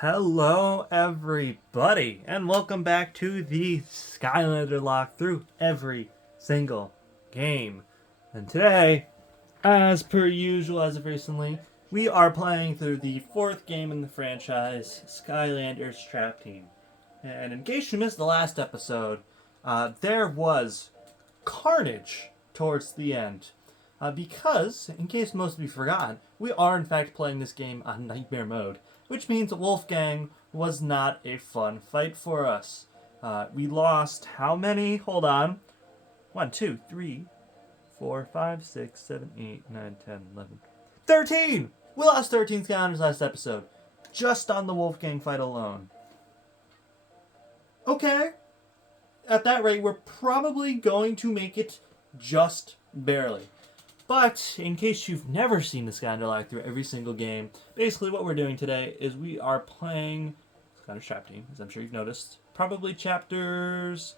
Hello, everybody, and welcome back to the Skylander Locke through every single game. And today, as per usual, as of recently, we are playing through the fourth game in the franchise, Skylanders Trap Team. And in case you missed the last episode, there was carnage towards the end. Because, in case most of you forgot, we are in fact playing this game on Nightmare Mode, which means Wolfgang was not a fun fight for us. We lost how many? Hold on. 1, 2, 3, 4, 5, 6, 7, 8, 9, 10, 11, 13! We lost 13 Skylanders last episode, just on the Wolfgang fight alone. Okay. At that rate, we're probably going to make it just barely. But, in case you've never seen the Skylander Locke through every single game, basically what we're doing today is we are playing Skylanders Trap Team, as I'm sure you've noticed. Probably chapters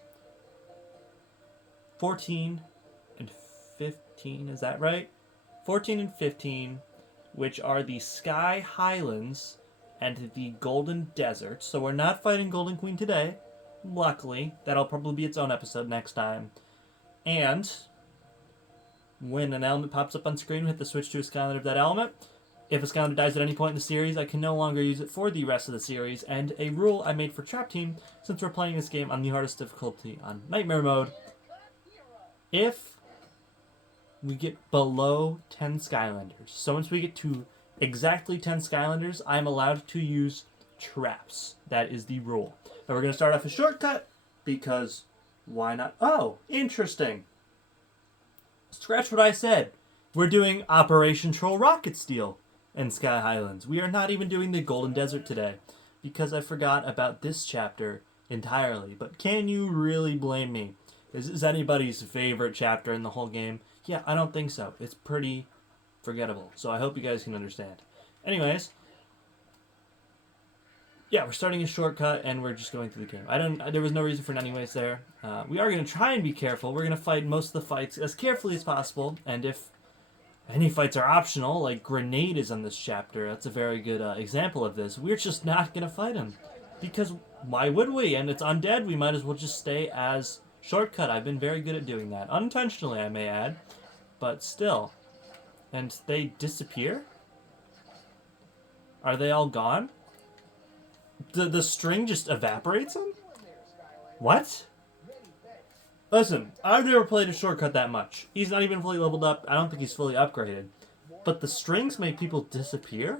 14 and 15, is that right? 14 and 15, which are the Sky Highlands and the Golden Desert. So we're not fighting Golden Queen today, luckily. That'll probably be its own episode next time. And when an element pops up on screen, we hit the switch to a Skylander of that element. If a Skylander dies at any point in the series, I can no longer use it for the rest of the series. And a rule I made for Trap Team, since we're playing this game on the hardest difficulty on Nightmare Mode, if we get below 10 Skylanders, so once we get to exactly 10 Skylanders, I'm allowed to use traps. That is the rule. But we're going to start off a shortcut, because why not? Oh, interesting. Scratch what I said. We're doing Operation Troll Rocket Steel in Sky Highlands. We are not even doing the Golden Desert today, because I forgot about this chapter entirely. But can you really blame me? Is this anybody's favorite chapter in the whole game? Yeah, I don't think so. It's pretty forgettable. So I hope you guys can understand. Anyways, yeah, we're starting a shortcut, and we're just going through the game. There was no reason for it anyways there. We are going to try and be careful. We're going to fight most of the fights as carefully as possible, and if any fights are optional, like Grenade is on this chapter, that's a very good example of this, we're just not going to fight him. Because why would we? And it's undead, we might as well just stay as shortcut. I've been very good at doing that. Unintentionally, I may add, but still. And they disappear? Are they all gone? The string just evaporates him? What? Listen, I've never played a shortcut that much. He's not even fully leveled up. I don't think he's fully upgraded. But the strings make people disappear?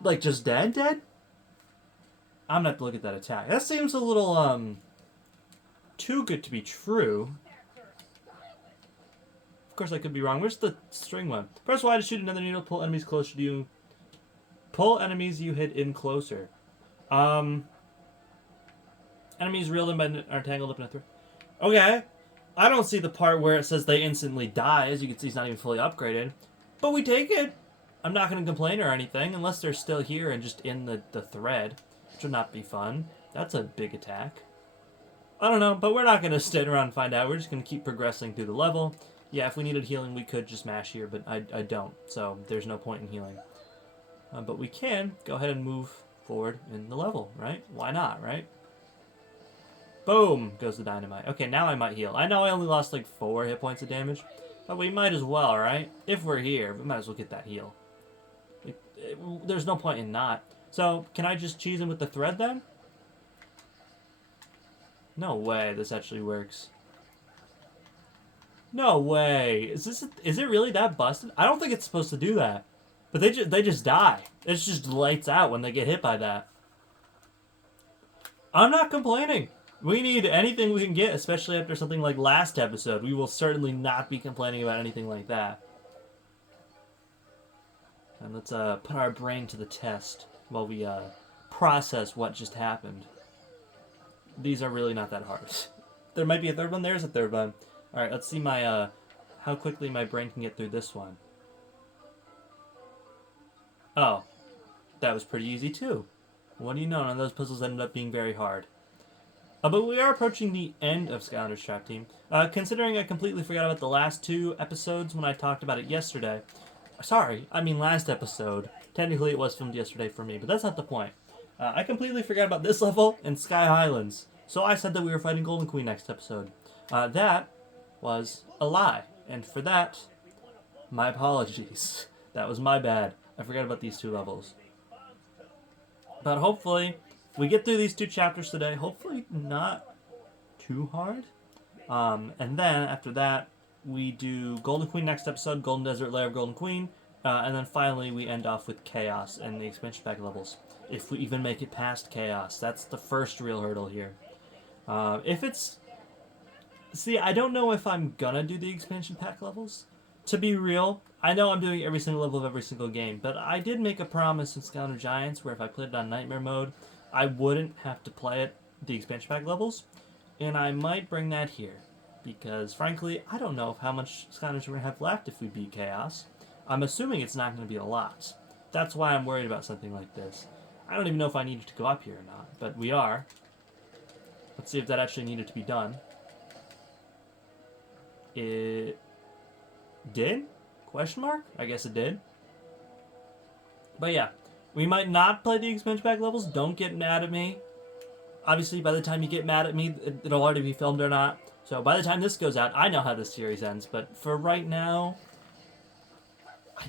Like, just dead? I'm gonna have to look at that attack. That seems a little, too good to be true. Of course, I could be wrong. Where's the string one? Press Y to shoot another needle. Pull enemies closer to you. Pull enemies you hit in closer. Enemies reeled in are tangled up in a thread. Okay. I don't see the part where it says they instantly die. As you can see, he's not even fully upgraded. But we take it. I'm not going to complain or anything, unless they're still here and just in the thread, which would not be fun. That's a big attack. I don't know, but we're not going to sit around and find out. We're just going to keep progressing through the level. Yeah, if we needed healing, we could just mash here, but I don't, so there's no point in healing. But we can go ahead and move forward in the level, right? Why not, right? Boom! Goes the dynamite. Okay, now I might heal. I know I only lost like 4 hit points of damage, but we might as well, right? If we're here, we might as well get that heal. There's no point in not. So, can I just cheese him with the thread then? No way this actually works. No way! Is it really that busted? I don't think it's supposed to do that. But they just die. It just lights out when they get hit by that. I'm not complaining. We need anything we can get, especially after something like last episode. We will certainly not be complaining about anything like that. And let's put our brain to the test while we process what just happened. These are really not that hard. There might be a third one. There's a third one. Alright, let's see my how quickly my brain can get through this one. Oh, that was pretty easy too. What do you know? None of those puzzles ended up being very hard. But we are approaching the end of Skylanders Trap Team. Considering I completely forgot about the last 2 episodes when I talked about it yesterday. Sorry, I mean last episode. Technically it was filmed yesterday for me, but that's not the point. I completely forgot about this level and Sky Highlands. So I said that we were fighting Golden Queen next episode. That was a lie. And for that, my apologies. That was my bad. I forgot about these 2 levels. But hopefully, we get through these 2 chapters today. Hopefully not too hard. And then, after that, we do Golden Queen next episode, Golden Desert Lair of Golden Queen. And then finally, we end off with Chaos and the expansion pack levels. If we even make it past Chaos. That's the first real hurdle here. If it's... See, I don't know if I'm gonna do the expansion pack levels. To be real, I know I'm doing every single level of every single game, but I did make a promise in Skylanders Giants where if I played it on Nightmare mode, I wouldn't have to play it the expansion pack levels, and I might bring that here. Because, frankly, I don't know how much Skylanders we're going to have left if we beat Chaos. I'm assuming it's not going to be a lot. That's why I'm worried about something like this. I don't even know if I needed to go up here or not, but we are. Let's see if that actually needed to be done. It did? Question mark? I guess it did. But yeah, we might not play the expansion pack levels. Don't get mad at me. Obviously, by the time you get mad at me, it'll already be filmed or not. So by the time this goes out, I know how this series ends. But for right now, I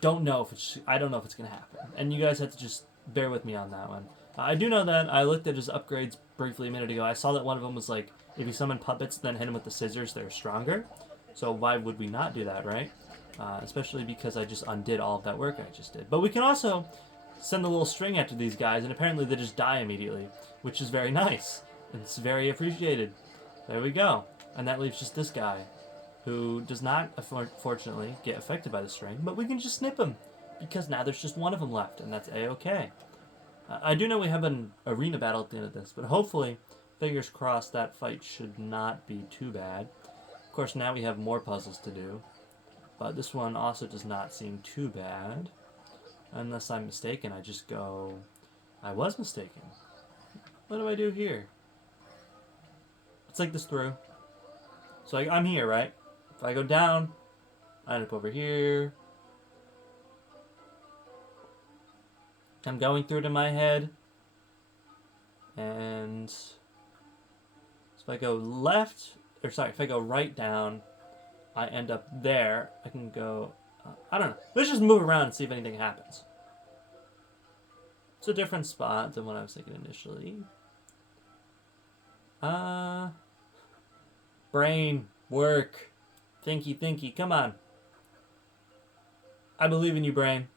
don't know if it's going to happen. And you guys have to just bear with me on that one. I do know that I looked at his upgrades briefly a minute ago. I saw that one of them was like, if you summon puppets, then hit them with the scissors, they're stronger. So why would we not do that, right? Especially because I just undid all of that work I just did. But we can also send a little string after these guys, and apparently they just die immediately, which is very nice. It's very appreciated. There we go. And that leaves just this guy, who does not, unfortunately, get affected by the string, but we can just snip him, because now there's just one of them left, and that's A-okay. I do know we have an arena battle at the end of this, but hopefully, fingers crossed, that fight should not be too bad. Of course, now we have more puzzles to do, but this one also does not seem too bad. Unless I'm mistaken, I just go... I was mistaken. What do I do here? Let's take this through. So I'm here, right? If I go down, I end up over here. I'm going through it in my head. And... so if I go left... or sorry, if I go right down, I end up there. I can go... I don't know. Let's just move around and see if anything happens. It's a different spot than what I was thinking initially. Brain, work, thinky, come on. I believe in you, brain.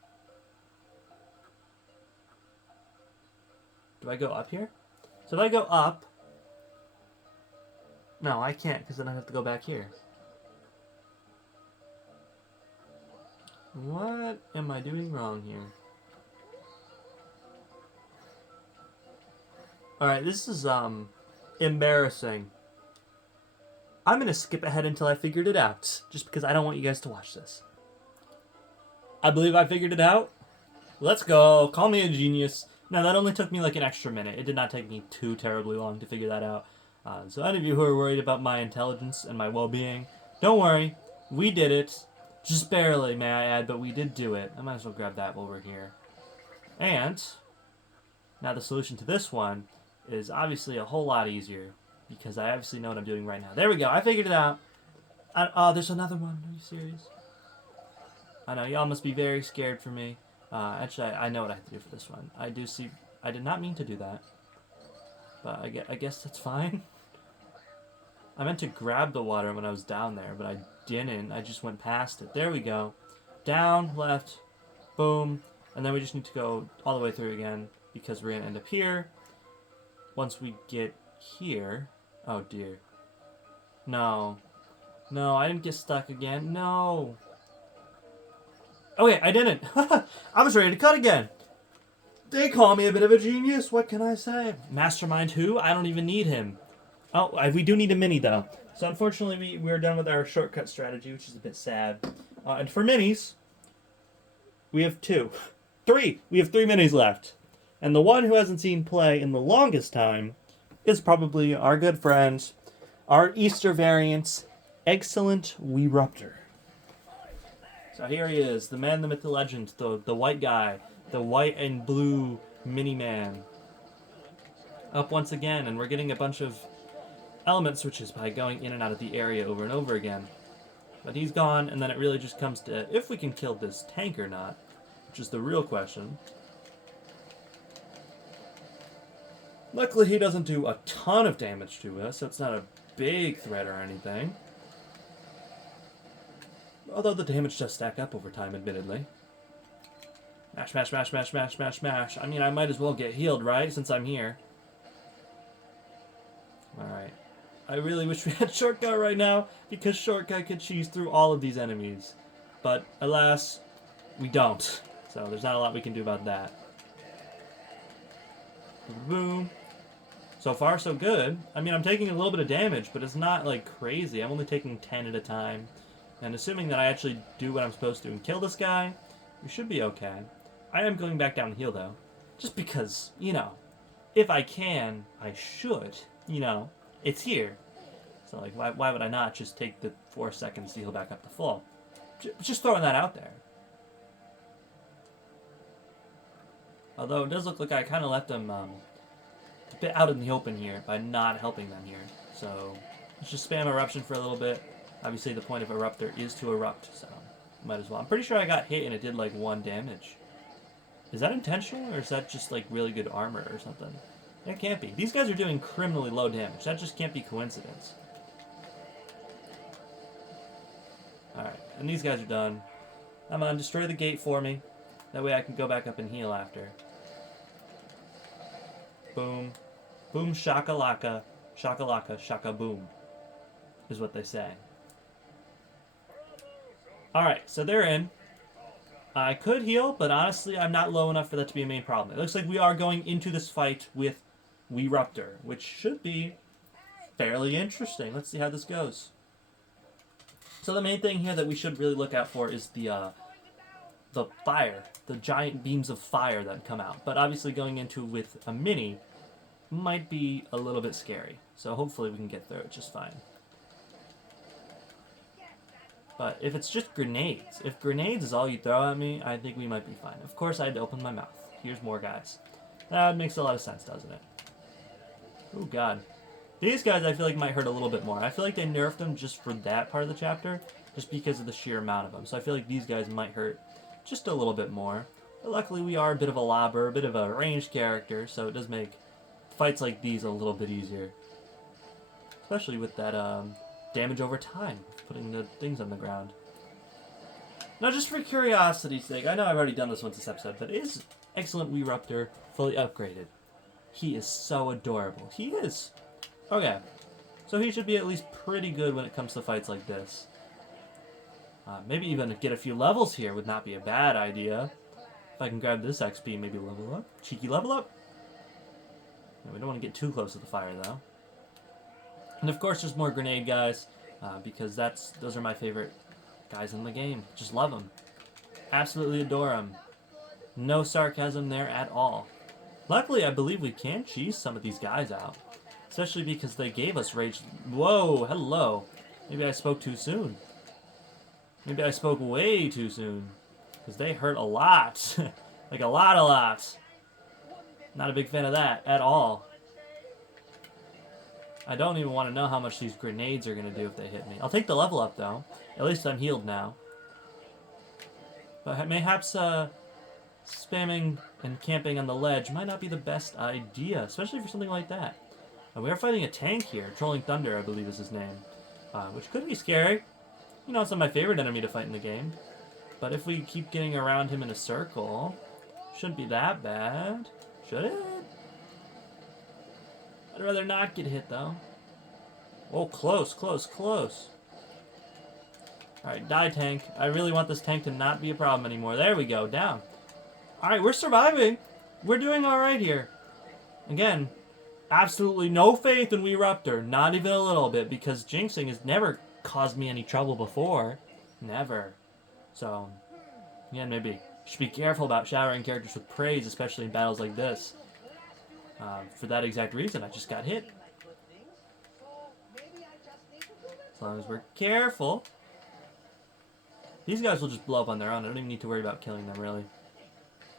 Do I go up here? So if I go up... no, I can't, because then I have to go back here. What am I doing wrong here? Alright, this is, embarrassing. I'm gonna skip ahead until I figured it out, just because I don't want you guys to watch this. I believe I figured it out. Let's go. Call me a genius. Now, that only took me like an extra minute. It did not take me too terribly long to figure that out. So any of you who are worried about my intelligence and my well-being, don't worry. We did it. Just barely, may I add, but we did do it. I might as well grab that while we're here. And now the solution to this one is obviously a whole lot easier, because I obviously know what I'm doing right now. There we go. I figured it out. Oh, there's another one. Are you serious? I know, y'all must be very scared for me. Actually, I know what I have to do for this one. I did not mean to do that. But I guess that's fine. I meant to grab the water when I was down there, but I didn't. I just went past it. There we go. Down, left, boom. And then we just need to go all the way through again, because we're going to end up here. Once we get here... oh, dear. No. No, I didn't get stuck again. No. Okay, I didn't. I was ready to cut again. They call me a bit of a genius. What can I say? Mastermind who? I don't even need him. Oh, we do need a mini, though. So, unfortunately, we're done with our shortcut strategy, which is a bit sad. And for minis, we have 2. 3! We have 3 minis left. And the one who hasn't seen play in the longest time is probably our good friend, our Easter variant, Excellent Weeruptor. So here he is, the man, the myth, the legend, the white guy, the white and blue mini-man. up once again, and we're getting a bunch of element switches by going in and out of the area over and over again. But he's gone, and then it really just comes to if we can kill this tank or not, which is the real question. Luckily, he doesn't do a ton of damage to us, so it's not a big threat or anything. Although the damage does stack up over time, admittedly. Mash, mash, mash, mash, mash, mash, mash. I mean, I might as well get healed, right? Since I'm here. Alright. I really wish we had Shortcut right now, because Shortcut could cheese through all of these enemies. But, alas, we don't. So, there's not a lot we can do about that. Boom. So far, so good. I mean, I'm taking a little bit of damage, but it's not, like, crazy. I'm only taking 10 at a time. And assuming that I actually do what I'm supposed to and kill this guy, we should be okay. I am going back down heal, though. Just because, you know, if I can, I should. You know, it's here. So, like, why would I not just take the 4 seconds to heal back up to full? Just throwing that out there. Although it does look like I kind of left them a bit out in the open here by not helping them here. So, let's just spam Eruption for a little bit. Obviously, the point of Eruptor is to erupt, so might as well. I'm pretty sure I got hit and it did, like, 1 damage. Is that intentional, or is that just, like, really good armor or something? It can't be. These guys are doing criminally low damage. That just can't be coincidence. Alright, and these guys are done. Come on, destroy the gate for me. That way I can go back up and heal after. Boom. Boom shakalaka. Shakalaka shaka boom. Is what they say. Alright, so they're in. I could heal, but honestly, I'm not low enough for that to be a main problem. It looks like we are going into this fight with Weeruptor, which should be fairly interesting. Let's see how this goes. So the main thing here that we should really look out for is the fire, the giant beams of fire that come out. But obviously going into with a mini might be a little bit scary. So hopefully we can get through it just fine. But if it's just grenades, if grenades is all you throw at me, I think we might be fine. Of course, I had to open my mouth. Here's more guys. That makes a lot of sense, doesn't it? Oh, God. These guys, I feel like, might hurt a little bit more. I feel like they nerfed them just for that part of the chapter, just because of the sheer amount of them. So I feel like these guys might hurt just a little bit more. But luckily, we are a bit of a lobber, a bit of a ranged character, so it does make fights like these a little bit easier. Especially with that damage over time, putting the things on the ground. Now, just for curiosity's sake, I know I've already done this once this episode, but is Excellent Weeruptor fully upgraded? He is so adorable. He is. Okay. So he should be at least pretty good when it comes to fights like this. Maybe even get a few levels here would not be a bad idea. If I can grab this XP, maybe level up. Cheeky level up. No, we don't want to get too close to the fire, though. And of course, there's more grenade guys, because those are my favorite guys in the game. Just love them. Absolutely adore them. No sarcasm there at all. Luckily, I believe we can cheese some of these guys out. Especially because they gave us rage. Whoa, hello. Maybe I spoke too soon. Maybe I spoke way too soon. Because they hurt a lot. Like a lot. Not a big fan of that at all. I don't even want to know how much these grenades are going to do if they hit me. I'll take the level up, though. At least I'm healed now. But mayhaps spamming and camping on the ledge might not be the best idea, especially for something like that. We are fighting a tank here. Trolling Thunder, I believe is his name. Which could be scary. You know, it's not my favorite enemy to fight in the game. But if we keep getting around him in a circle, shouldn't be that bad. Should it? I'd rather not get hit, though. Oh, close. Alright, die, tank. I really want this tank to not be a problem anymore. There we go, down. Alright, we're surviving. We're doing alright here. Again, absolutely no faith in Weeruptor. Not even a little bit, because jinxing has never caused me any trouble before. Never. So, again, maybe should be careful about showering characters with praise, especially in battles like this. For that exact reason, I just got hit. As long as we're careful. These guys will just blow up on their own. I don't even need to worry about killing them, really.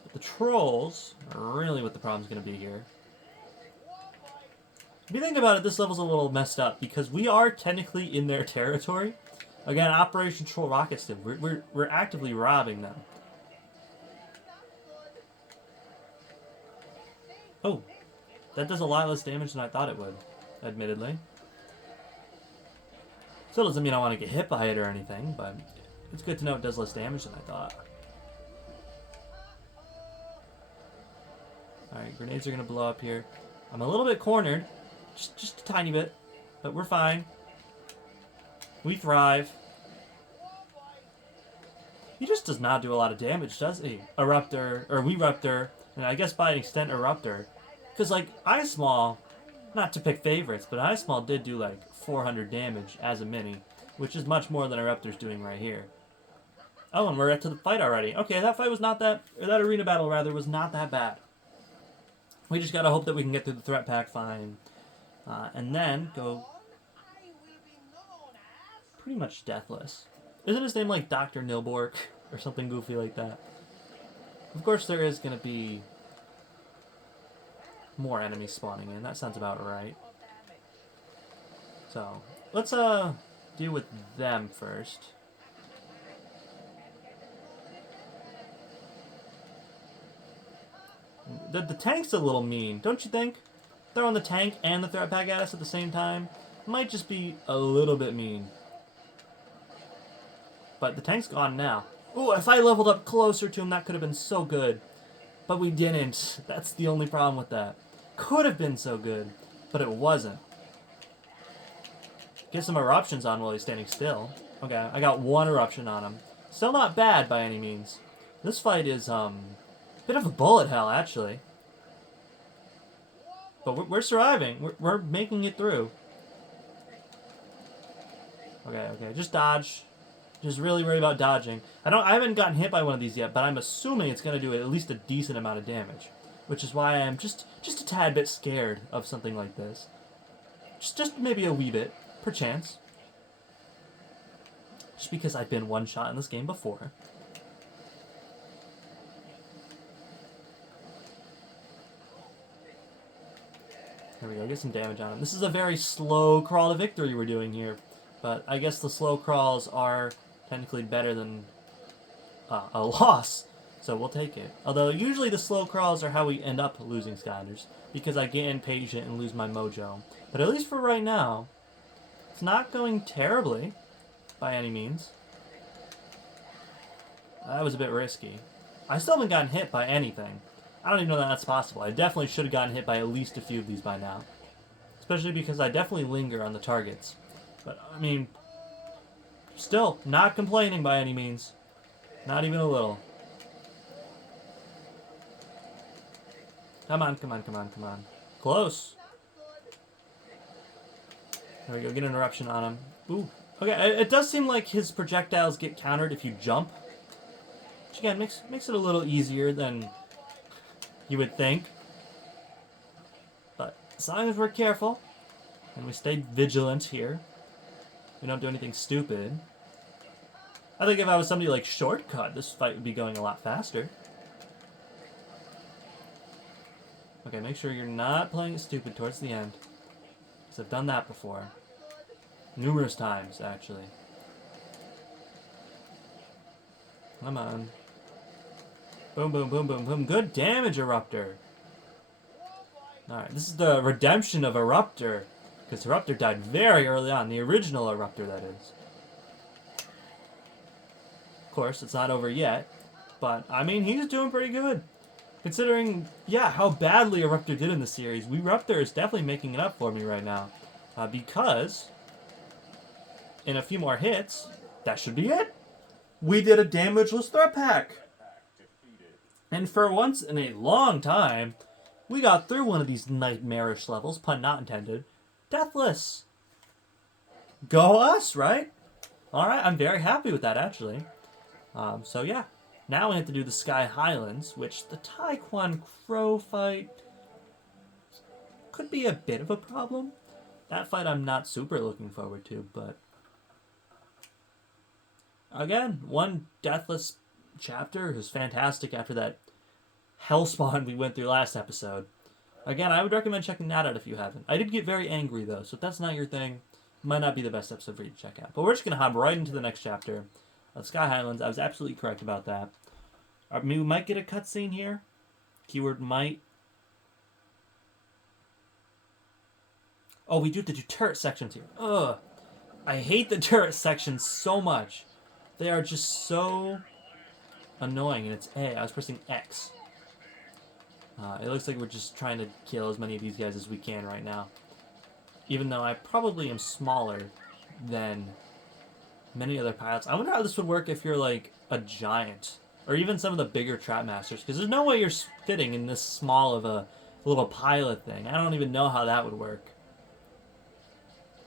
But the trolls are really what the problem's going to be here. If you think about it, this level's a little messed up because we are technically in their territory. Again, Operation Troll Rocket Stick. We're actively robbing them. Oh, that does a lot less damage than I thought it would, admittedly. Still doesn't mean I want to get hit by it or anything, but it's good to know it does less damage than I thought. Alright, grenades are going to blow up here. I'm a little bit cornered. Just a tiny bit. But we're fine. We thrive. He just does not do a lot of damage, does he? Eruptor, or Weeruptor, and I guess by an extent Eruptor. Because, like, Ice Maul, not to pick favorites, but Ice Maul did do, like, 400 damage as a mini, which is much more than Eruptor's doing right here. Oh, and we're up to the fight already. Okay, that fight was not that, or that arena battle, rather, was not that bad. We just gotta hope that we can get through the threat pack fine. And then go pretty much deathless. Isn't his name like Dr. Nilbork or something goofy like that? Of course there is gonna be more enemies spawning in. That sounds about right. So, let's deal with them first. The tank's a little mean, don't you think? Throwing the tank and the threat pack at us at the same time might just be a little bit mean. But the tank's gone now. Ooh, if I leveled up closer to him, that could have been so good. But we didn't. That's the only problem with that. Could have been so good, but it wasn't. Get some eruptions on while he's standing still. Okay, I got one eruption on him. Still not bad by any means. This fight is, bit of a bullet hell, actually. But we're surviving. We're making it through. Okay, just dodge. Just really worry about dodging. I haven't gotten hit by one of these yet, but I'm assuming it's going to do at least a decent amount of damage. Which is why I'm just a tad bit scared of something like this. Just maybe a wee bit, perchance. Just because I've been one shot in this game before. There we go, get some damage on him. This is a very slow crawl to victory we're doing here. But I guess the slow crawls are technically better than a loss. So we'll take it. Although usually the slow crawls are how we end up losing Skylanders. Because I get impatient and lose my mojo. But at least for right now, it's not going terribly by any means. That was a bit risky. I still haven't gotten hit by anything. I don't even know that that's possible. I definitely should have gotten hit by at least a few of these by now. Especially because I definitely linger on the targets. But, I mean, still, not complaining by any means. Not even a little. Come on. Close. There we go, get an eruption on him. Ooh. Okay, it does seem like his projectiles get countered if you jump. Which, again, makes it a little easier than you would think. But as long as we're careful and we stay vigilant here, we don't do anything stupid. I think if I was somebody like Shortcut, this fight would be going a lot faster. Okay, make sure you're not playing it stupid towards the end. Because I've done that before. Numerous times, actually. Come on. Boom. Good damage, Eruptor. Alright, this is the redemption of Eruptor. Because Eruptor died very early on. The original Eruptor, that is. Of course, it's not over yet. But, I mean, he's doing pretty good. Considering, yeah, how badly Eruptor did in the series. Eruptor is definitely making it up for me right now. Because, in a few more hits, that should be it. We did a damageless threat pack. And for once in a long time, we got through one of these nightmarish levels, pun not intended, deathless. Go us, right? Alright, I'm very happy with that, actually. So yeah, now we have to do the Sky Highlands, which the Taekwon Crow fight could be a bit of a problem. That fight I'm not super looking forward to, but again, one deathless chapter was fantastic after that hellspawn we went through last episode. Again, I would recommend checking that out if you haven't. I did get very angry, though, so if that's not your thing, might not be the best episode for you to check out. But we're just going to hop right into the next chapter of Sky Highlands. I was absolutely correct about that. I mean, we might get a cutscene here. Keyword might. Oh, we do have to do turret sections here. Ugh. I hate the turret sections so much. They are just so annoying. And it's A. I was pressing X. It looks like we're just trying to kill as many of these guys as we can right now. Even though I probably am smaller than many other pilots. I wonder how this would work if you're like a giant. Or even some of the bigger Trap Masters. Because there's no way you're fitting in this small of a little pilot thing. I don't even know how that would work.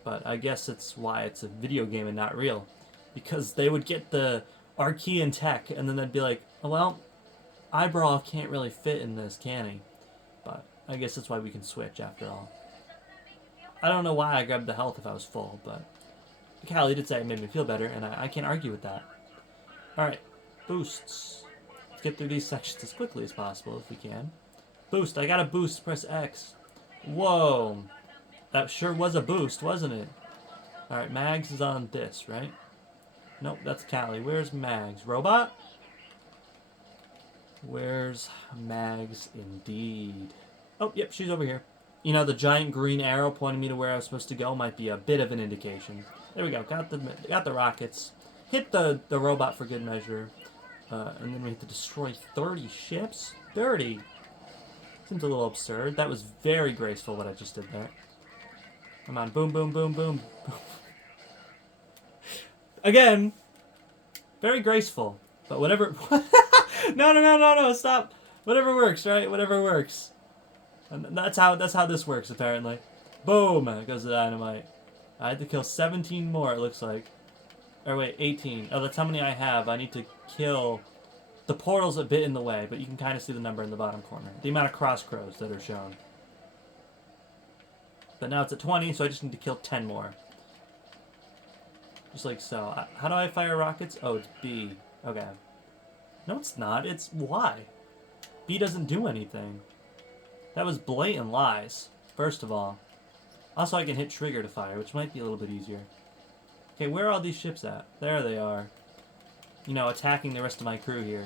But I guess it's why it's a video game and not real. Because they would get the Archean tech and then they'd be like, oh, well, Eyebrow can't really fit in this, can he? But I guess that's why we can switch after all. I don't know why I grabbed the health if I was full, but Callie did say it made me feel better, and I can't argue with that. Alright, boosts. Let's get through these sections as quickly as possible if we can. Boost, I got a boost, press X. Whoa. That sure was a boost, wasn't it? Alright, Mags is on this, right? Nope, that's Callie. Where's Mags? Robot? Where's Mags indeed? Oh, yep, she's over here. You know, the giant green arrow pointing me to where I was supposed to go might be a bit of an indication. There we go. Got the rockets. Hit the robot for good measure. And then we have to destroy 30 ships? 30? Seems a little absurd. That was very graceful what I just did there. Come on. Boom, boom, boom, boom. Again, very graceful. But whatever... No, stop. Whatever works, right? Whatever works. And that's how this works, apparently. Boom! Goes the dynamite. I had to kill 17 more, it looks like. Or wait, 18. Oh, that's how many I have. I need to kill... The portal's a bit in the way, but you can kind of see the number in the bottom corner. The amount of cross crows that are shown. But now it's at 20, so I just need to kill 10 more. Just like so. How do I fire rockets? Oh, it's B. Okay. No, it's not. It's Y. B doesn't do anything. That was blatant lies, first of all. Also, I can hit trigger to fire, which might be a little bit easier. Okay, where are all these ships at? There they are. You know, attacking the rest of my crew here.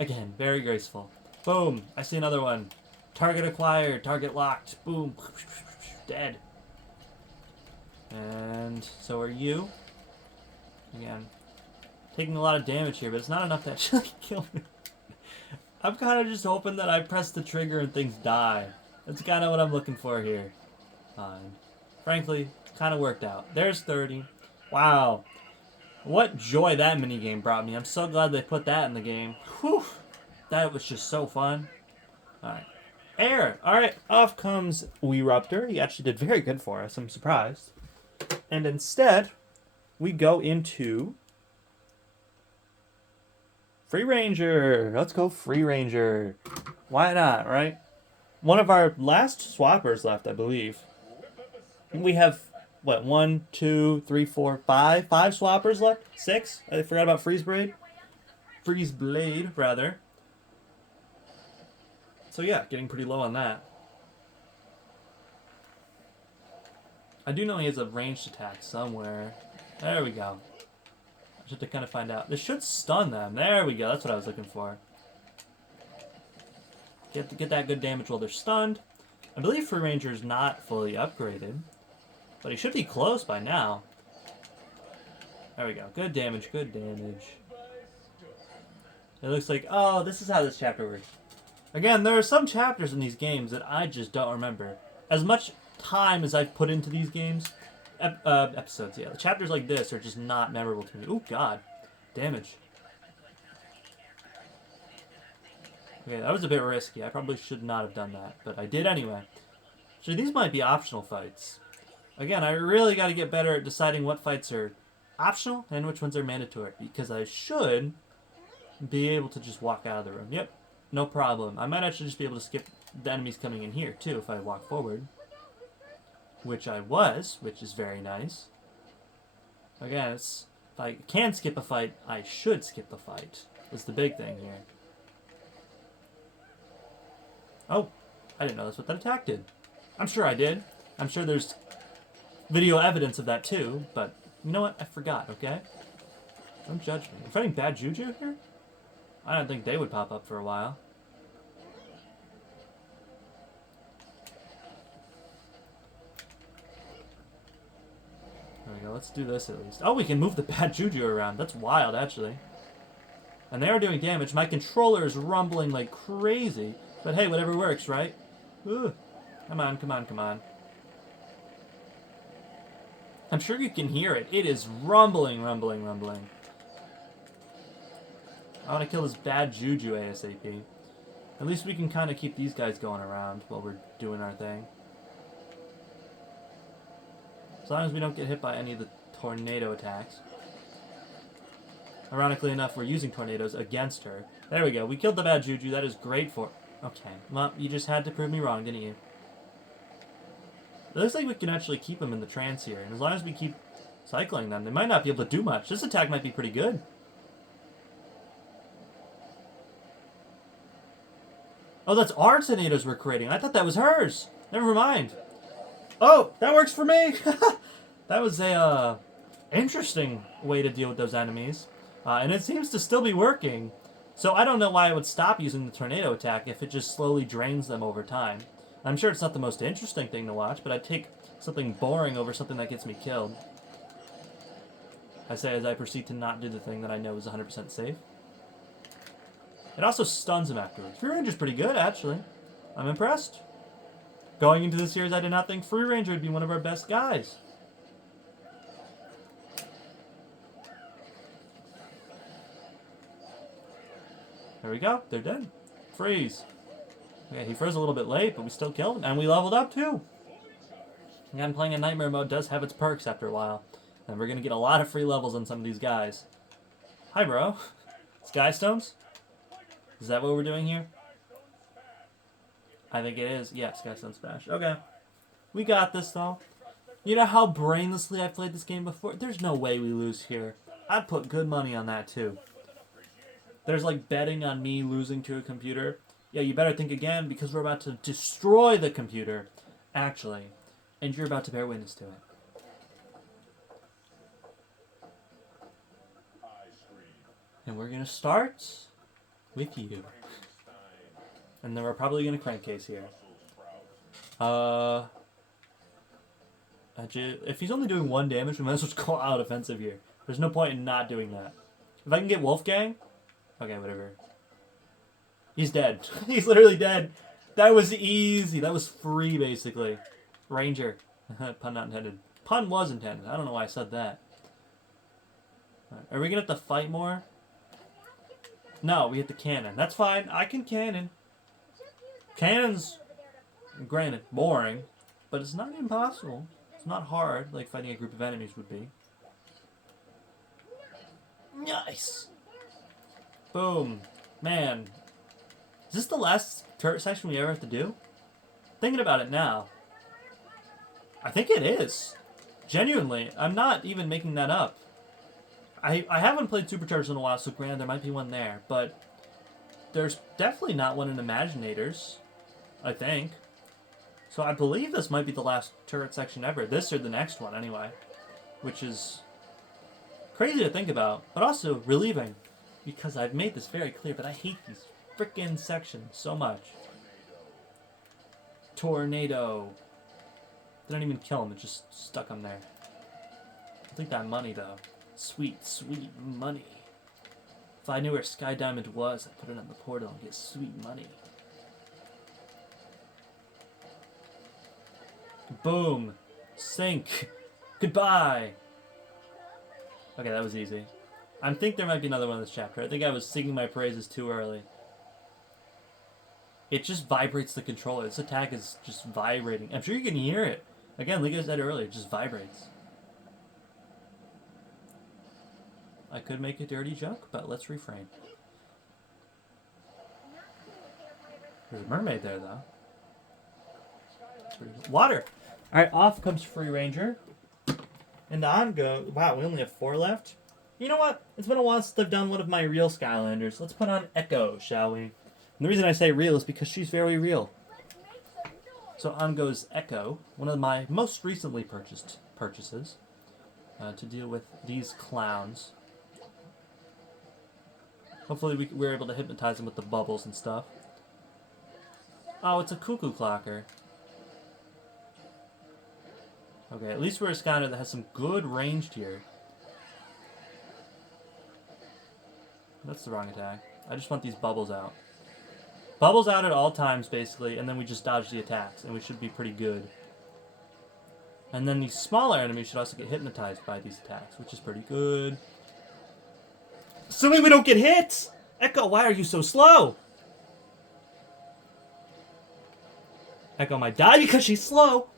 Again, very graceful. Boom! I see another one. Target acquired. Target locked. Boom. Dead. And so are you. Again. Taking a lot of damage here, but it's not enough to actually kill me. I'm kind of just hoping that I press the trigger and things die. That's kind of what I'm looking for here. Frankly, kind of worked out. There's 30. Wow. What joy that minigame brought me. I'm so glad they put that in the game. Whew. That was just so fun. Alright. Air. Alright, off comes Weeruptor. He actually did very good for us. I'm surprised. And instead, we go into... Free Ranger! Let's go Free Ranger. Why not, right? One of our last swappers left, I believe. We have, what, 1, 2, 3, 4, 5? 5 swappers left? 6? I forgot about Freeze Blade. Freeze Blade, rather. So yeah, getting pretty low on that. I do know he has a ranged attack somewhere. There we go. Just to kind of find out. This should stun them. There we go. That's what I was looking for. Get that good damage while they're stunned. I believe Free Ranger is not fully upgraded. But he should be close by now. There we go. Good damage. Good damage. It looks like... Oh, this is how this chapter works. Again, there are some chapters in these games that I just don't remember. As much time as I've put into these games... episodes, yeah. The chapters like this are just not memorable to me. Oh, God. Damage. Okay, that was a bit risky. I probably should not have done that, but I did anyway. So these might be optional fights. Again, I really got to get better at deciding what fights are optional and which ones are mandatory, because I should be able to just walk out of the room. Yep, no problem. I might actually just be able to skip the enemies coming in here, too, if I walk forward. Which I was, which is very nice. Again, if I can skip a fight, I should skip the fight. That's the big thing here. Oh, I didn't know that's what that attack did. I'm sure I did. I'm sure there's video evidence of that too, but you know what? I forgot, okay? Don't judge me. I'm fighting bad juju here? I don't think they would pop up for a while. There we go. Let's do this at least. Oh, we can move the bad juju around. That's wild, actually. And they are doing damage. My controller is rumbling like crazy. But hey, whatever works, right? Ugh. Come on, come on, come on. I'm sure you can hear it. It is rumbling, rumbling, rumbling. I want to kill this bad juju ASAP. At least we can kind of keep these guys going around while we're doing our thing. As long as we don't get hit by any of the tornado attacks. Ironically enough, we're using tornadoes against her. There we go. We killed the bad juju. That is great for... Okay. Well, you just had to prove me wrong, didn't you? It looks like we can actually keep them in the trance here. And as long as we keep cycling them, they might not be able to do much. This attack might be pretty good. Oh, that's our tornadoes we're creating. I thought that was hers. Never mind. Oh, that works for me. That was a interesting way to deal with those enemies. And it seems to still be working. So I don't know why I would stop using the tornado attack if it just slowly drains them over time. I'm sure it's not the most interesting thing to watch, but I'd take something boring over something that gets me killed. I say as I proceed to not do the thing that I know is 100% safe. It also stuns him afterwards. Free Ranger's pretty good, actually. I'm impressed. Going into this series, I did not think Free Ranger would be one of our best guys. There we go. They're dead. Freeze. Okay, he froze a little bit late, but we still killed him. And we leveled up, too. Again, playing in Nightmare mode does have its perks after a while. And we're going to get a lot of free levels on some of these guys. Hi, bro. Sky Stones? Is that what we're doing here? I think it is. Yeah, Sky Stone Smash. Okay. We got this, though. You know how brainlessly I've played this game before? There's no way we lose here. I'd put good money on that, too. There's like betting on me losing to a computer. Yeah, you better think again because we're about to destroy the computer, actually. And you're about to bear witness to it. And we're going to start with you. And then we're probably going to crankcase here. If he's only doing 1 damage, we might as well just go out offensive here. There's no point in not doing that. If I can get Wolfgang... Okay, whatever. He's dead. He's literally dead. That was easy. That was free, basically. Ranger. Pun not intended. Pun was intended. I don't know why I said that. Right. Are we going to have to fight more? No, we hit the cannon. That's fine. I can cannon. Cannon's, granted, boring, but it's not impossible. It's not hard, like fighting a group of enemies would be. Nice! Boom. Man. Is this the last turret section we ever have to do? Thinking about it now. I think it is. Genuinely. I'm not even making that up. I haven't played Supercharged in a while, so granted there might be one there, but there's definitely not one in Imaginators, I think. So I believe this might be the last turret section ever. This or the next one, anyway. Which is crazy to think about, but also relieving. Because I've made this very clear, but I hate these frickin' sections so much. Tornado. Didn't even kill him, it just stuck him there. I'll take that money, though. Sweet, sweet money. If I knew where Sky Diamond was, I'd put it on the portal and get sweet money. Boom. Sink. Goodbye. Okay, that was easy. I think there might be another one in this chapter. I think I was singing my praises too early. It just vibrates the controller. This attack is just vibrating. I'm sure you can hear it. Again, like I said earlier, it just vibrates. I could make a dirty joke, but let's refrain. There's a mermaid there, though. Water! Alright, off comes Free Ranger. And on go... Wow, we only have 4 left? You know what? It's been a while since I've done one of my real Skylanders. Let's put on Echo, shall we? And the reason I say real is because she's very real. So on goes Echo, one of my most recently purchases, to deal with these clowns. Hopefully we're able to hypnotize them with the bubbles and stuff. Oh, it's a cuckoo clocker. Okay, at least we're a Skylander that has some good range here. That's the wrong attack. I just want these bubbles out. Bubbles out at all times, basically, and then we just dodge the attacks, and we should be pretty good. And then these smaller enemies should also get hypnotized by these attacks, which is pretty good. Assuming we don't get hit! Echo, why are you so slow? Echo might die because she's slow.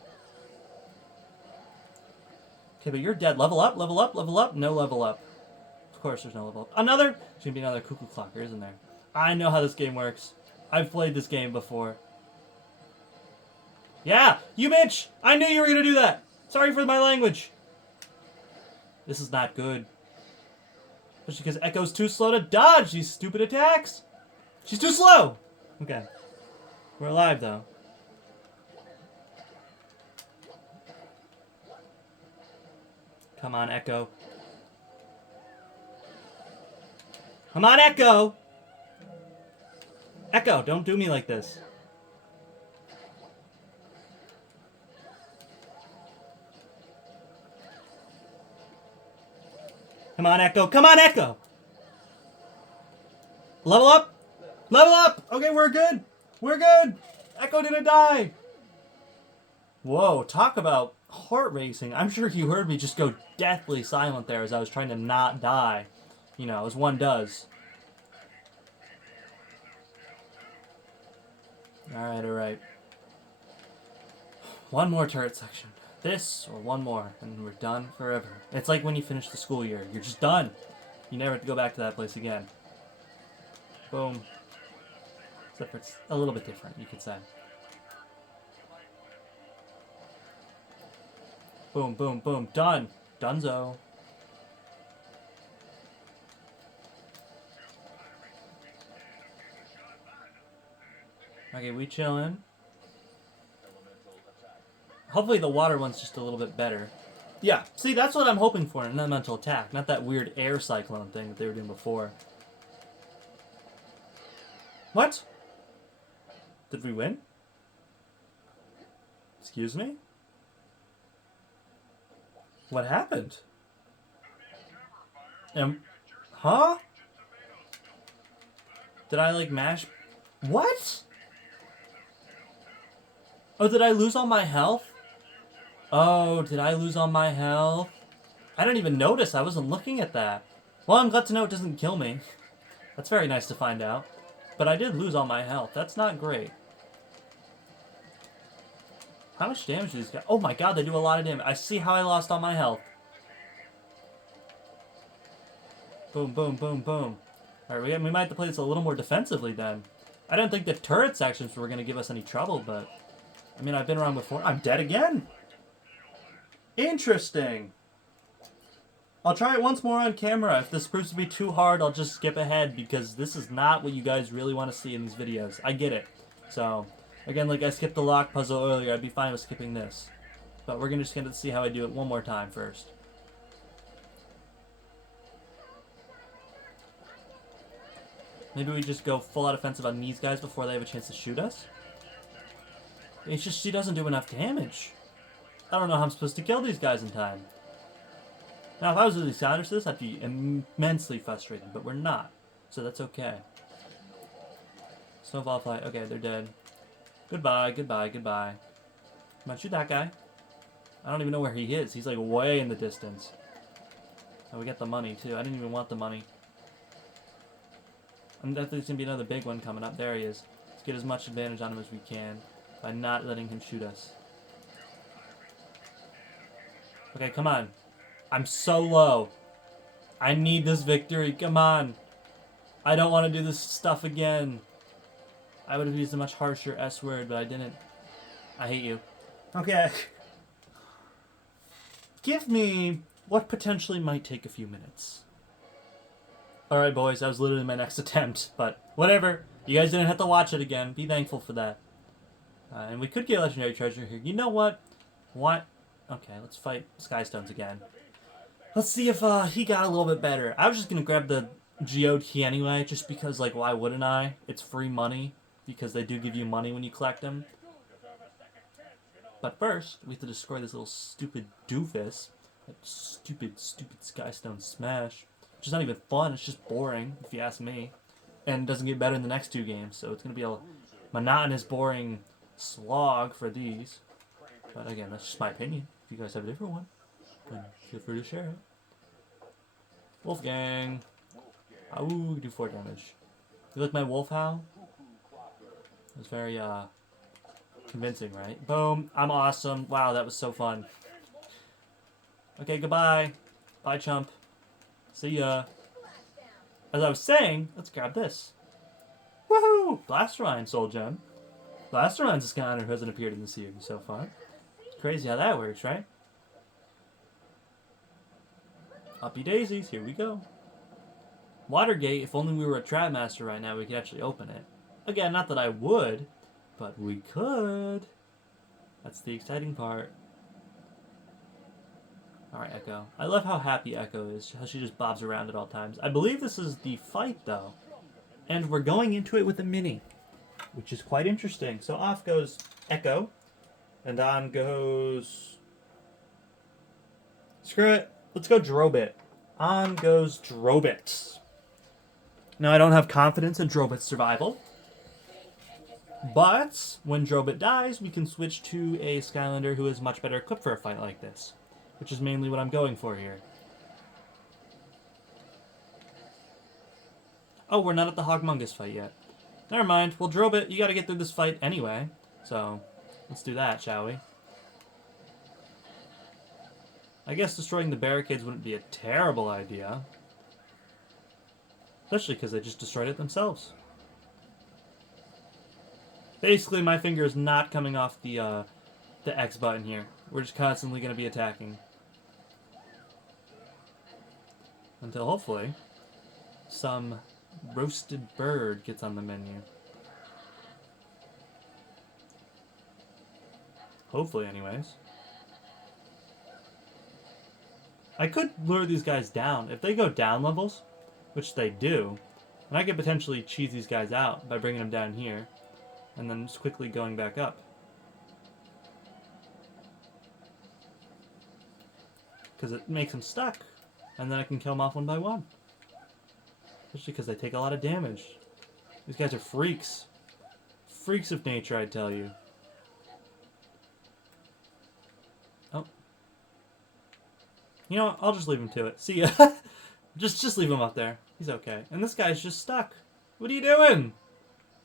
Okay, but you're dead. Level up, level up, level up. No level up. Of course there's no level up. There's gonna be another cuckoo clocker, isn't there? I know how this game works. I've played this game before. Yeah, you bitch! I knew you were gonna do that! Sorry for my language. This is not good. Especially because Echo's too slow to dodge these stupid attacks. She's too slow! Okay. We're alive, though. Come on, Echo. Come on, Echo! Echo, don't do me like this. Come on, Echo. Come on, Echo! Level up! Level up! Okay, we're good. We're good. Echo didn't die. Whoa, talk about heart racing. I'm sure you heard me just go deathly silent there as I was trying to not die. You know, as one does. Alright, alright. One more turret section. This or one more, and we're done forever. It's like when you finish the school year. You're just done. You never have to go back to that place again. Boom. Except for it's a little bit different, you could say. Boom, boom, boom. Done. Dunzo. Okay, we chillin'. Hopefully the water one's just a little bit better. Yeah, see, that's what I'm hoping for in an elemental attack, not that weird air cyclone thing that they were doing before. What? Did we win? Excuse me? What happened? Huh? Did I, like, mash... What? Oh, did I lose all my health? Oh, did I lose all my health? I didn't even notice. I wasn't looking at that. Well, I'm glad to know it doesn't kill me. That's very nice to find out. But I did lose all my health. That's not great. How much damage do these guys... Oh my god, they do a lot of damage. I see how I lost all my health. Boom, boom, boom, boom. Alright, we might have to play this a little more defensively then. I didn't think the turret sections were going to give us any trouble, but... I mean, I've been around before. I'm dead again! Interesting. I'll try it once more on camera. If this proves to be too hard, I'll just skip ahead because this is not what you guys really want to see in these videos. I get it. So, again, like I skipped the lock puzzle earlier, I'd be fine with skipping this. But we're just going to see how I do it one more time first. Maybe we just go full out offensive on these guys before they have a chance to shoot us? It's just she doesn't do enough damage. I don't know how I'm supposed to kill these guys in time. Now, if I was really Skylanders this, I'd be immensely frustrated, but we're not. So that's okay. Snowball fly. Okay, they're dead. Goodbye, goodbye, goodbye. Come on, shoot that guy. I don't even know where he is. He's like way in the distance. Oh, we got the money too. I didn't even want the money. And I think there's going to be another big one coming up. There he is. Let's get as much advantage on him as we can by not letting him shoot us. Okay, come on. I'm so low. I need this victory. Come on. I don't want to do this stuff again. I would have used a much harsher S word, but I didn't. I hate you. Okay. Give me what potentially might take a few minutes. Alright, boys, that was literally my next attempt, but whatever. You guys didn't have to watch it again. Be thankful for that. And we could get legendary treasure here. You know what? What? Okay, let's fight Skystones again. Let's see if he got a little bit better. I was just going to grab the geode key anyway, just because, like, why wouldn't I? It's free money, because they do give you money when you collect them. But first, we have to destroy this little stupid doofus. That stupid Skystone Smash. Which is not even fun, it's just boring, if you ask me. And it doesn't get better in the next two games, so it's going to be a monotonous, boring slog for these. But again, that's just my opinion. If you guys have a different one, then feel free to share it. Wolfgang. Ooh, do 4 damage. You like my wolf howl? It was very, convincing, right? Boom. I'm awesome. Wow, that was so fun. Okay, goodbye. Bye, chump. See ya. As I was saying, let's grab this. Woohoo! Blasterline, Soul Gem. Blasterline's a Skylander who hasn't appeared in the series so far. It's crazy how that works, right? Uppy daisies, here we go. Watergate, if only we were a Trap Master right now, we could actually open it. Again, not that I would, but we could. That's the exciting part. Alright, Echo. I love how happy Echo is, how she just bobs around at all times. I believe this is the fight, though. And we're going into it with a mini, which is quite interesting. So off goes Echo, and on goes... Screw it. Let's go Drobit. On goes Drobit. Now, I don't have confidence in Drobit's survival, but when Drobit dies, we can switch to a Skylander who is much better equipped for a fight like this, which is mainly what I'm going for here. Oh, we're not at the Hogmungus fight yet. Never mind. Well, Drobit, you gotta get through this fight anyway, so let's do that, shall we? I guess destroying the barricades wouldn't be a terrible idea. Especially because they just destroyed it themselves. Basically, my finger is not coming off the X button here. We're just constantly going to be attacking. Until, hopefully, some roasted bird gets on the menu. Hopefully, anyways. I could lure these guys down. If they go down levels, which they do, and I could potentially cheese these guys out by bringing them down here, and then just quickly going back up. Because it makes them stuck, and then I can kill them off one by one. Especially because they take a lot of damage. These guys are freaks. Freaks of nature, I tell you. Oh. You know what? I'll just leave him to it. See ya. Just leave him up there. He's okay. And this guy's just stuck. What are you doing?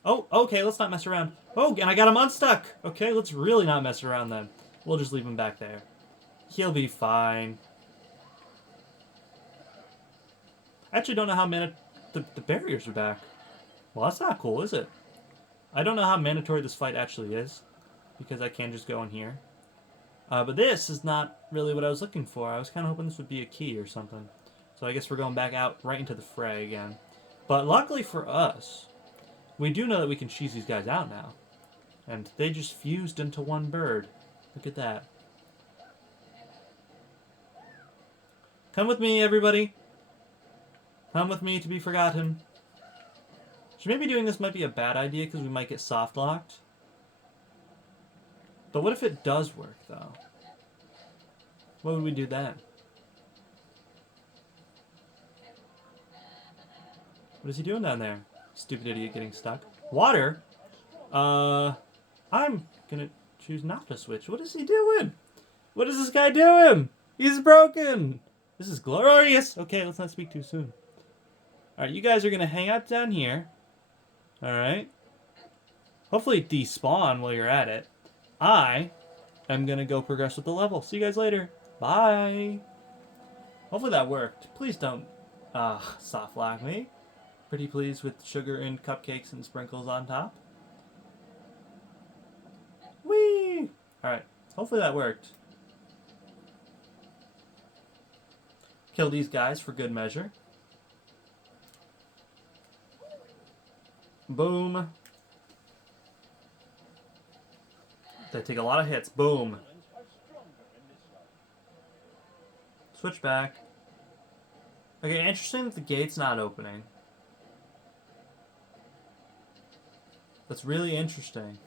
Oh, okay, let's not mess around. Oh, and I got him unstuck. Okay, let's really not mess around then. We'll just leave him back there. He'll be fine. I actually don't know how the barriers are back. Well, that's not cool, is it? I don't know how mandatory this fight actually is, because I can just go in here. But this is not really what I was looking for. I was kind of hoping this would be a key or something. So I guess we're going back out right into the fray again. But luckily for us, we do know that we can cheese these guys out now. And they just fused into one bird. Look at that. Come with me, everybody. Come with me to be forgotten. So maybe doing this might be a bad idea because we might get soft locked. But what if it does work, though? What would we do then? What is he doing down there? Stupid idiot getting stuck. Water? I'm gonna choose not to switch. What is he doing? What is this guy doing? He's broken! This is glorious! Okay, let's not speak too soon. Alright, you guys are gonna hang out down here. Alright. Hopefully despawn while you're at it. I am gonna go progress with the level. See you guys later. Bye! Hopefully that worked. Please don't, soft lock me. Pretty please with sugar and cupcakes and sprinkles on top. Whee! Alright, hopefully that worked. Kill these guys for good measure. Boom. They take a lot of hits. Boom. Switch back. Okay, interesting that the gate's not opening. That's really interesting.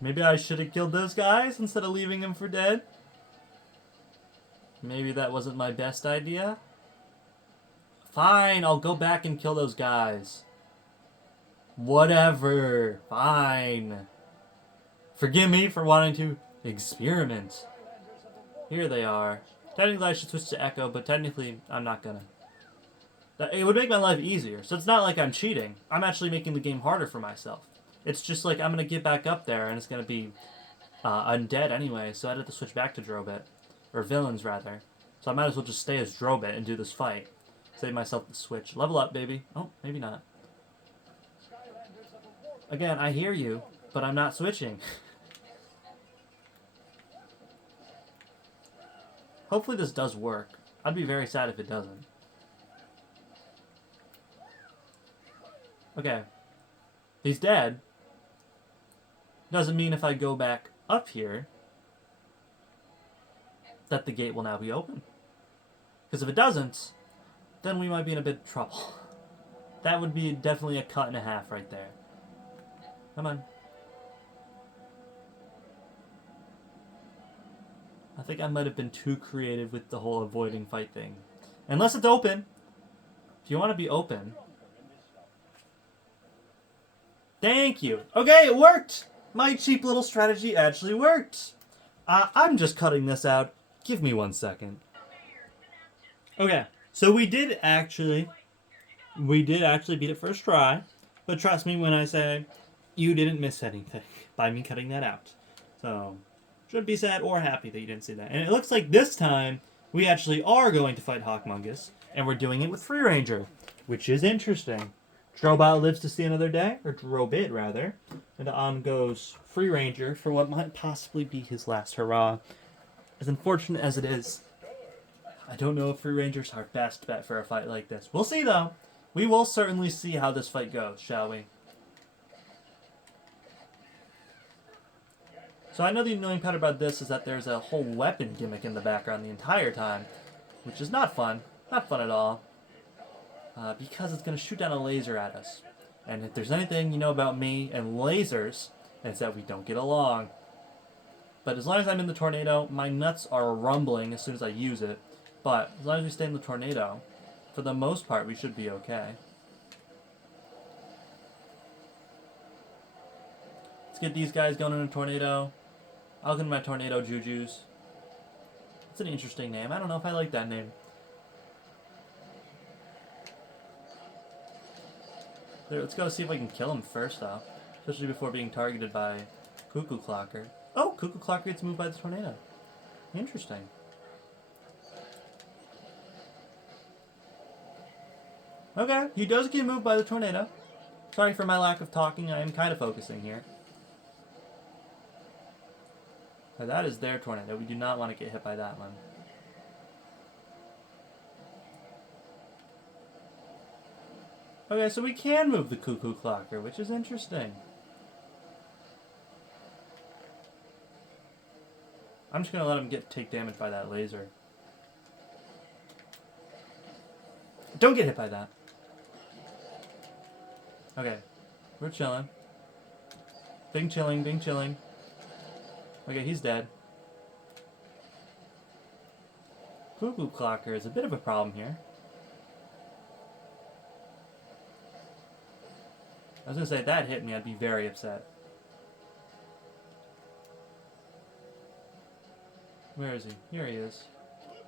Maybe I should have killed those guys instead of leaving them for dead. Maybe that wasn't my best idea. Fine, I'll go back and kill those guys. Whatever. Fine. Forgive me for wanting to experiment. Here they are. Technically, I should switch to Echo, but technically, I'm not gonna. It would make my life easier, so it's not like I'm cheating. I'm actually making the game harder for myself. It's just like I'm gonna get back up there, and it's gonna be undead anyway, so I'd have to switch back to Drobit. Or villains, rather. So I might as well just stay as Drobit and do this fight. Save myself the switch. Level up, baby. Oh, maybe not. Again, I hear you, but I'm not switching. Hopefully this does work. I'd be very sad if it doesn't. Okay. He's dead. Doesn't mean if I go back up here that the gate will now be open. Because if it doesn't, then we might be in a bit of trouble. That would be definitely a cut and a half right there. Come on. I think I might have been too creative with the whole avoiding fight thing. Unless it's open. If you want to be open. Thank you. Okay, it worked. My cheap little strategy actually worked. I'm just cutting this out. Give me 1 second. Okay, so we did actually beat it first try. But trust me when I say you didn't miss anything by me cutting that out. So, shouldn't be sad or happy that you didn't see that. And it looks like this time we actually are going to fight Hawkmungus. And we're doing it with Free Ranger, which is interesting. Drobot lives to see another day, or Drobit rather, and on goes Free Ranger for what might possibly be his last hurrah. As unfortunate as it is, I don't know if Free Ranger's our best bet for a fight like this. We'll see though. We will certainly see how this fight goes, shall we? So I know the annoying part about this is that there's a whole weapon gimmick in the background the entire time, which is not fun. Not fun at all. Because it's going to shoot down a laser at us. And if there's anything you know about me and lasers, it's that we don't get along. But as long as I'm in the tornado, my nuts are rumbling as soon as I use it. But as long as we stay in the tornado, for the most part, we should be okay. Let's get these guys going in a tornado. I'll get my tornado jujus. It's an interesting name. I don't know if I like that name. Let's go see if I can kill him first, though. Especially before being targeted by Cuckoo Clocker. Oh, Cuckoo Clocker gets moved by the tornado. Interesting. Okay, he does get moved by the tornado. Sorry for my lack of talking. I am kind of focusing here. Now that is their tornado. We do not want to get hit by that one. Okay, so we can move the Cuckoo Clocker, which is interesting. I'm just going to let him take damage by that laser. Don't get hit by that. Okay, we're chilling. Bing chilling, bing chilling. Okay, he's dead. Cuckoo Clocker is a bit of a problem here. I was going to say, if that hit me, I'd be very upset. Where is he? Here he is.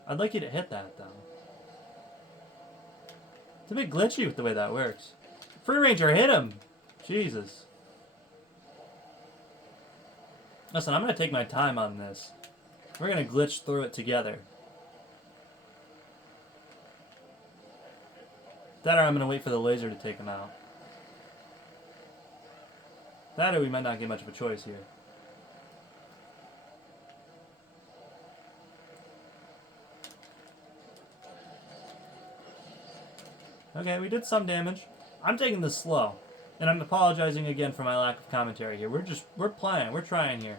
I'd like you to hit that, though. It's a bit glitchy with the way that works. Free Ranger, hit him! Jesus. Listen, I'm going to take my time on this. We're going to glitch through it together. That or I'm going to wait for the laser to take him out. That or we might not get much of a choice here. Okay, we did some damage. I'm taking this slow. And I'm apologizing again for my lack of commentary here. We're playing. We're trying here.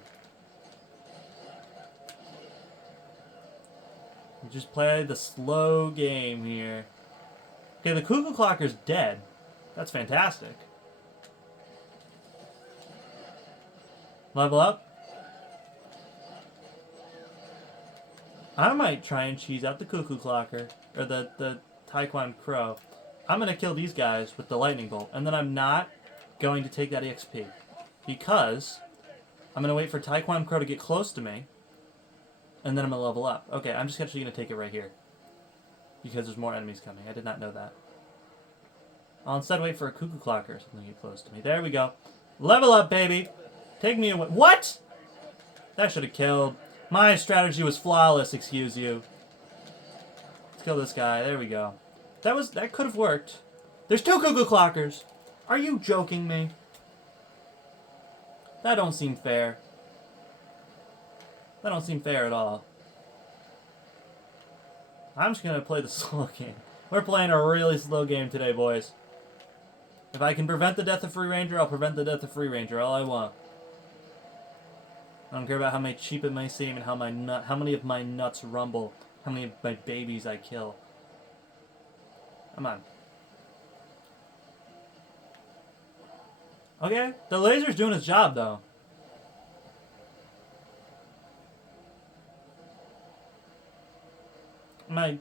We just play the slow game here. Okay, the Cuckoo Clocker's dead. That's fantastic. Level up. I might try and cheese out the Cuckoo Clocker. Or the Taekwon Crow. I'm going to kill these guys with the Lightning Bolt. And then I'm not going to take that EXP. Because I'm going to wait for Taekwon Crow to get close to me. And then I'm going to level up. Okay, I'm just actually going to take it right here. Because there's more enemies coming. I did not know that. I'll instead wait for a Cuckoo Clocker or something to get close to me. There we go. Level up, baby! Take me away. What?! That should have killed. My strategy was flawless, excuse you. Let's kill this guy. There we go. That could have worked. There's 2 Cuckoo Clockers! Are you joking me? That don't seem fair. That don't seem fair at all. I'm just gonna play the slow game. We're playing a really slow game today, boys. If I can prevent the death of Free Ranger, I'll prevent the death of Free Ranger. All I want. I don't care about how many cheap it may seem and how many of my nuts rumble, how many of my babies I kill. Come on. Okay, the laser's doing its job though. My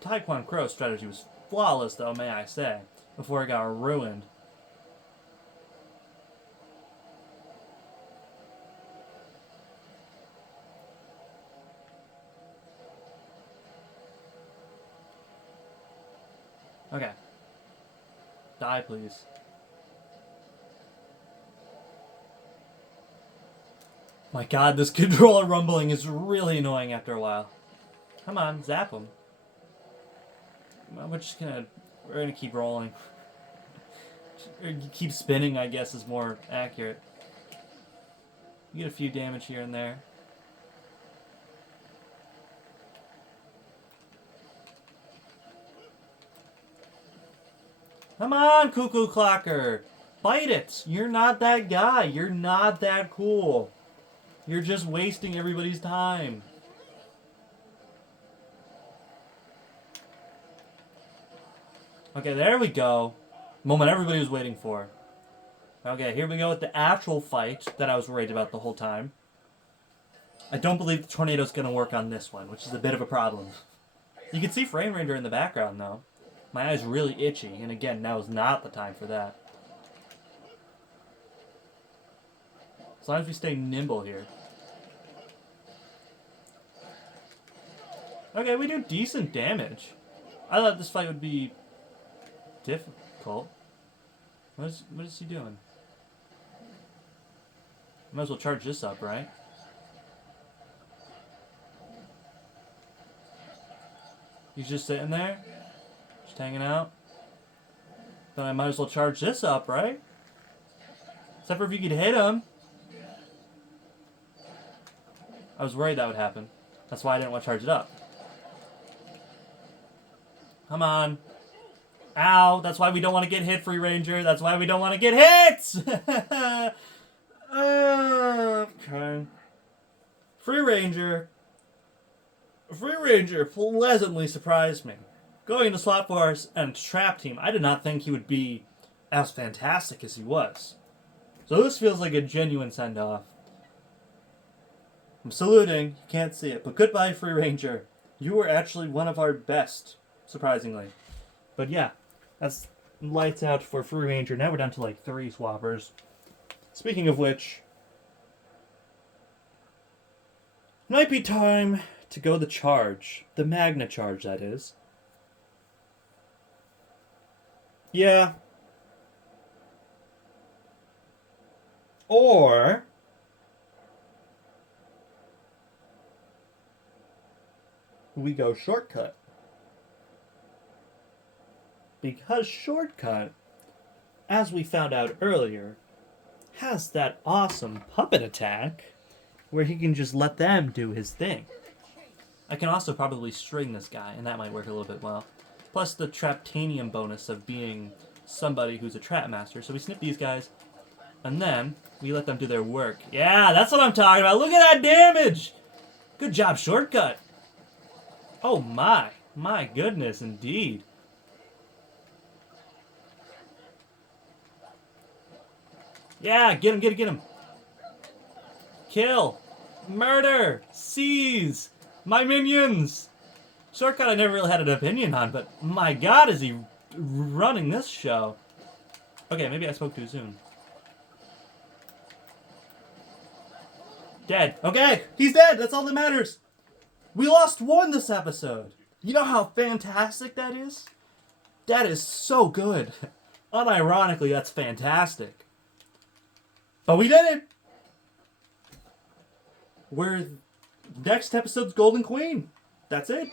Taekwon Crow strategy was flawless though, may I say, before it got ruined. Okay. Die, please. My god, this controller rumbling is really annoying after a while. Come on, zap him. We're gonna keep rolling. Keep spinning, I guess, is more accurate. You get a few damage here and there. Come on, Cuckoo Clocker! Bite it! You're not that guy. You're not that cool. You're just wasting everybody's time. Okay, there we go. Moment everybody was waiting for. Okay, here we go with the actual fight that I was worried about the whole time. I don't believe the tornado's going to work on this one, which is a bit of a problem. You can see Frame Ranger in the background, though. My eye's really itchy, and again, now is not the time for that. As long as we stay nimble here. Okay, we do decent damage. I thought this fight would be difficult. What is he doing? Might as well charge this up, right? He's just sitting there? Just hanging out? Then I might as well charge this up, right? Except for if you could hit him. I was worried that would happen. That's why I didn't want to charge it up. Come on. Ow! That's why we don't want to get hit, Free Ranger. That's why we don't want to get hit! Okay. Free Ranger pleasantly surprised me. Going to Swap Force and Trap Team, I did not think he would be as fantastic as he was. So this feels like a genuine send-off. I'm saluting. You can't see it. But goodbye, Free Ranger. You were actually one of our best, surprisingly. But yeah, that's lights out for Free Ranger. Now we're down to like 3 swappers. Speaking of which, might be time to go the charge. The Magna Charge, that is. Yeah. Or we go shortcut. Because shortcut, as we found out earlier, has that awesome puppet attack where he can just let them do his thing. I can also probably string this guy, and that might work a little bit well. Plus the Traptanium bonus of being somebody who's a trap master. So we snip these guys, and then we let them do their work. Yeah, that's what I'm talking about. Look at that damage! Good job, shortcut. Oh my goodness, indeed. Yeah, get him, get him. Kill. Murder. Seize. My minions. Shortcut I never really had an opinion on, but my god, is he running this show. Okay, maybe I spoke too soon. Dead. Okay, he's dead. That's all that matters. We lost one this episode. You know how fantastic that is? That is so good. Unironically, that's fantastic. But we did it. We're next episode's Golden Queen. That's it.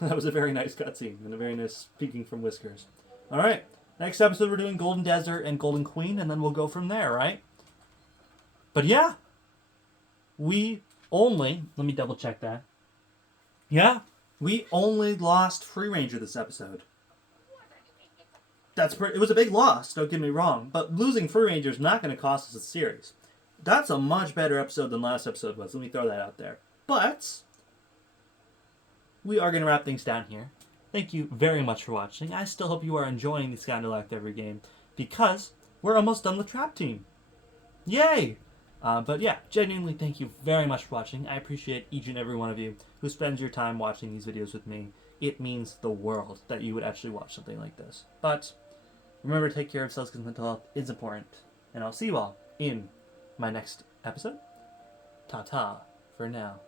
That was a very nice cutscene and a very nice speaking from Whiskers. All right, next episode we're doing Golden Desert and Golden Queen, and then we'll go from there, right? But yeah, we only, let me double check that. Yeah, we only lost Free Ranger this episode. It was a big loss, don't get me wrong, but losing Free Ranger is not going to cost us a series. That's a much better episode than last episode was. Let me throw that out there. But we are going to wrap things down here. Thank you very much for watching. I still hope you are enjoying the Skylanders Locke every game, because we're almost done with Trap Team. Yay! But yeah, genuinely thank you very much for watching. I appreciate each and every one of you who spends your time watching these videos with me. It means the world that you would actually watch something like this. But remember to take care of yourselves because mental health is important. And I'll see you all in my next episode. Ta-ta for now.